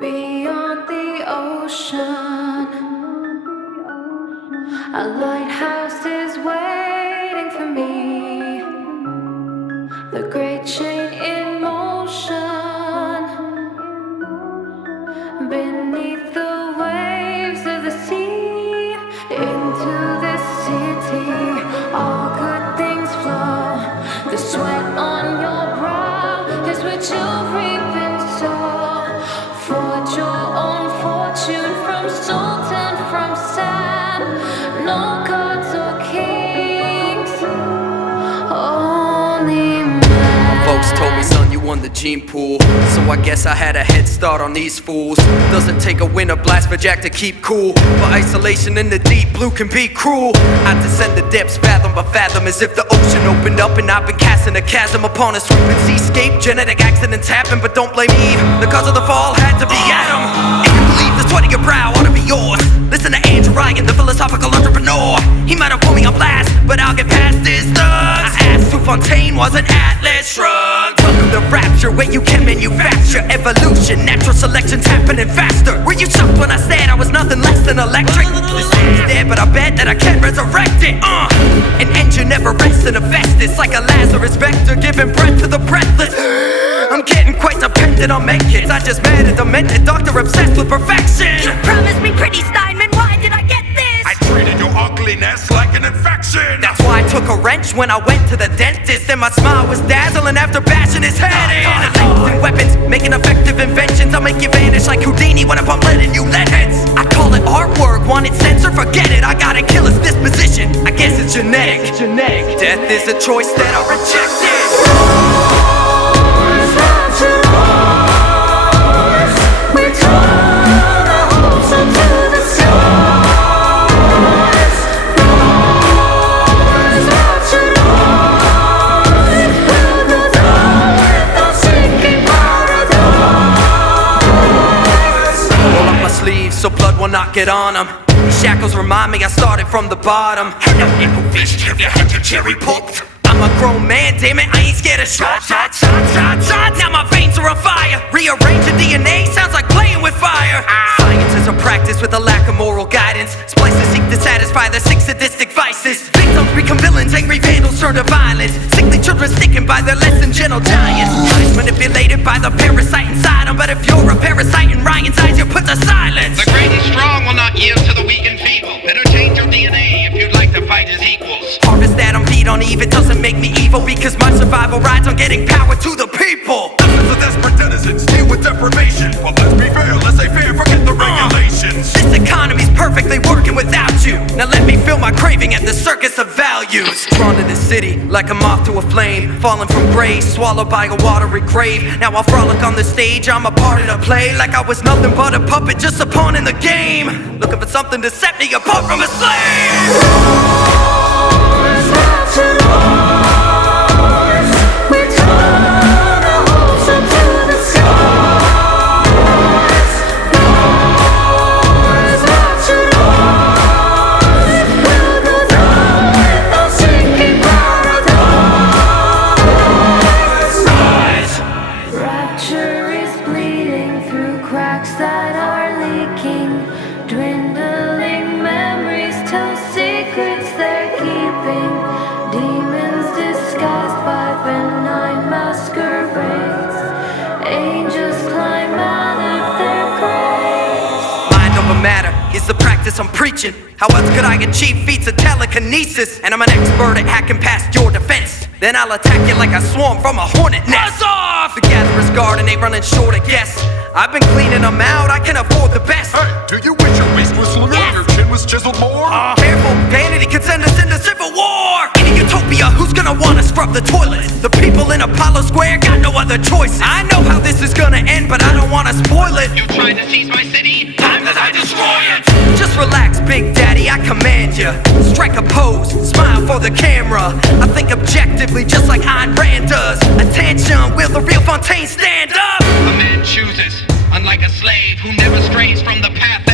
Beyond the ocean, a lighthouse is waiting for me. The great chain in motion beneath the waves of the sea. Into this city, all good things flow. The sweat on your brow is what you'll reap and sow. Forge your own fortune from salt and from sand. No gods or kings, only man. Folks told me, son, you won the gene pool, so I guess I had a head start on these fools. Doesn't take a winter blast for Jack to keep cool, but isolation in the deep blue can be cruel. I descend the depths fathom by fathom, as if the ocean opened up and I've been casting a chasm upon a sweeping seascape. Genetic accidents happen, but don't blame Eve. The cause of the fall had to be Adam. If you believe the sweat of your brow ought to be yours, listen to Andrew Ryan, the philosophical entrepreneur. He might have put me on blast, but I'll get past this thugs. I asked who Fontaine was, an Atlas shrugged. Welcome to rapture, where you can manufacture evolution. Natural selection's happening faster. Were you shocked when I said I was nothing less than electric? This thing's dead, but I bet that I can resurrect it. An engine never rests in a Festus, like a Lazarus vector giving breath to the breathless. I'm getting quite dependent on medkits. I just met a demented doctor obsessed with perfection. You promised me pretty Steinman, why did I get this? I treated your ugliness like an infection. That's why I took a wrench when I went to the dentist, and my smile was dazzling after bashing his head in. Lengths and weapons, making effective inventions. I'll make you vanish like Houdini when I'm letting you leadheads. I call it artwork, want it censored, forget it. I got a killer's disposition, I guess it's genetic. Death is a choice that I rejected. So blood will not get on them. These shackles remind me I started from the bottom. Hello, little fish, have you had your cherry popped? I'm a grown man, damn it, I ain't scared of shots. Now my veins are on fire. Rearranging DNA sounds like playing with fire. Science is a practice with a lack of moral guidance. Splices seek to satisfy their sick sadistic vices. Victims become villains, angry vandals turn to violence. Sickly children sticking by their less than gentle giants. Punished, manipulated by the parasite inside them. But if you're a parasite in Ryan's eyes, you're put to silence. The great and strong will not yield to the weak and feeble. Better change your DNA if you'd like to fight as equals. Harvest Adam, feed on Eve, it doesn't make me evil, because my survival rides on getting power to the people. This is a desperate denizens, deal with deprivation. Well, let's be fair, let's say fair, forget the regulations. This economy's perfectly working without you. Now let me feel my craving at the circus of values. Drawn to the city like a moth to a flame, falling from grace, swallowed by a watery grave. Now I frolic on the stage, I'm a part of the play, like I was nothing but a puppet, just a pawn in the game, looking for something to set me apart from a slave. Rapture is bleeding through cracks that are leaking. Dwindling memories tell secrets they're keeping. Demons disguised by benign masquerades. Angels climb out of their graves. Mind over matter is the practice I'm preaching. How else could I achieve feats of telekinesis? And I'm an expert at hacking past your defense. Then I'll attack you like a swarm from a hornet nest. Buzz off! The gatherer's garden ain't running short, I guess. I've been cleaning them out, I can afford the best. Hey, do you wish your waist was slimmer and your chin was chiseled more? Careful, vanity could send us into civil war. In a utopia, who's gonna wanna scrub the toilets? The people in Apollo Square got no other choices. I know how this is gonna end, but I don't wanna spoil it. You tried to seize my city, time that I destroy it. Just relax, Big Daddy, I command ya. Strike a pose, smile for the camera. I think objectively, just like Ayn Rand does. Attention, will the real Fontaine stand up? A man chooses, unlike a slave who never strays from the path